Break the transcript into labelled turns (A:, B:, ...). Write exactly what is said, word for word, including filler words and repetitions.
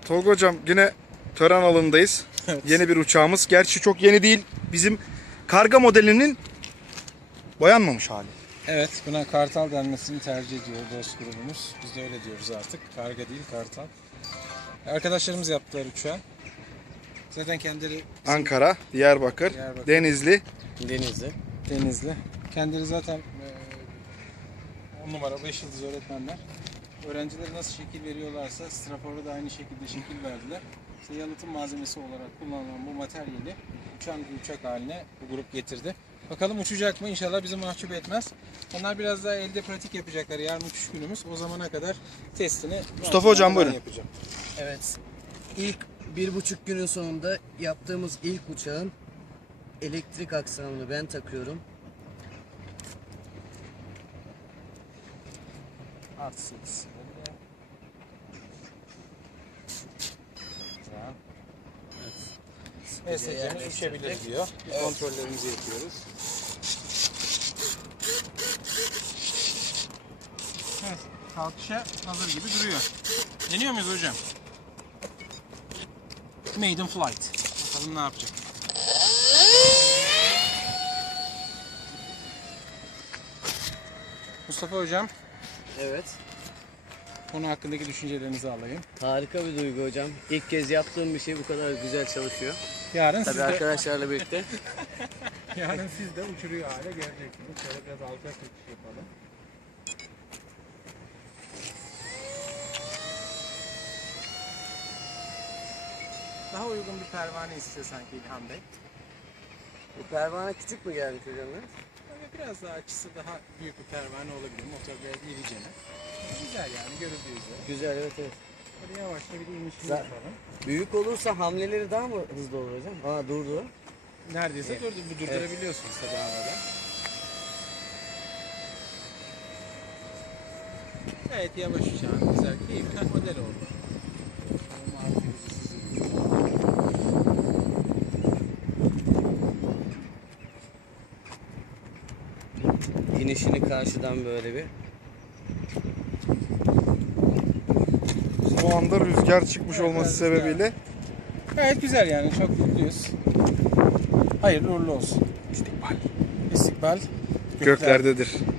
A: Tolga hocam yine tören alanındayız.
B: Evet.
A: Yeni bir uçağımız. Gerçi çok yeni değil. Bizim karga modelinin boyanmamış hali.
B: Evet, buna kartal denmesini tercih ediyor dost grubumuz. Biz de öyle diyoruz artık. Karga değil, kartal. Arkadaşlarımız yaptılar uçağı. Zaten kendileri
A: Ankara, Diyarbakır,
B: Diyarbakır.
A: Denizli.
C: Denizli.
B: Denizli. Kendileri zaten on numara beş yıldız öğretmenler. Öğrencilere nasıl şekil veriyorlarsa Strafor'a da aynı şekilde şekil verdiler. İşte yalıtım malzemesi olarak kullanılan bu materyali uçan bir uçak haline bu grup getirdi. Bakalım uçacak mı? İnşallah bizi mahcup etmez. Onlar biraz daha elde pratik yapacaklar. Yarın uçuş günümüz. O zamana kadar testini
A: Mustafa hocam, buyurun.
B: yapacağım.
C: Evet. İlk bir buçuk günün sonunda yaptığımız ilk uçağın elektrik aksamını ben takıyorum.
B: Artı sekiz. Güzel.
C: Evet.
B: S S C'miz uçabilir diyor. Biz
C: Evet.
B: kontrollerimizi yapıyoruz. Evet, kalkışa hazır gibi duruyor. Deniyor muyuz hocam? Maiden flight. Bakalım ne yapacak. Mustafa hocam,
C: Evet.
B: konu hakkındaki düşüncelerinizi alayım.
C: Harika bir duygu hocam. İlk kez yaptığım bir şey bu kadar güzel çalışıyor.
B: Yarın
C: Tabii
B: siz de,
C: arkadaşlarla birlikte.
B: yarın siz de uçuruyor hale geleceksiniz. Şöyle biraz alçak çekiş yapalım. Daha uygun bir pervane istiyor sanki İlhan Bey.
C: Bu pervane küçük mü gelmiş hocam? lan?
B: Böyle biraz daha açısı daha büyük bir pervane olabilir. Motor biraz iricene. Güzel yani görüldüğü üzere.
C: Güzel, evet evet.
B: Böyle yavaşça bir inişini
C: Güzel.
B: yapalım.
C: Büyük olursa hamleleri daha mı hızlı olur hocam? Aa durdu.
B: Neredeyse durdu, durdurabiliyorsunuz tabii havada. Evet, yavaş uçağın güzel, keyifli model oldu. Mavi filizsiz.
C: İnişini karşıdan böyle bir.
A: O anda rüzgar çıkmış
B: Evet,
A: olması
B: rüzgar.
A: sebebiyle
B: Gayet güzel yani, çok mutluyuz. Hayırlı uğurlu olsun. İstikbal. İstikbal
A: göklerdedir.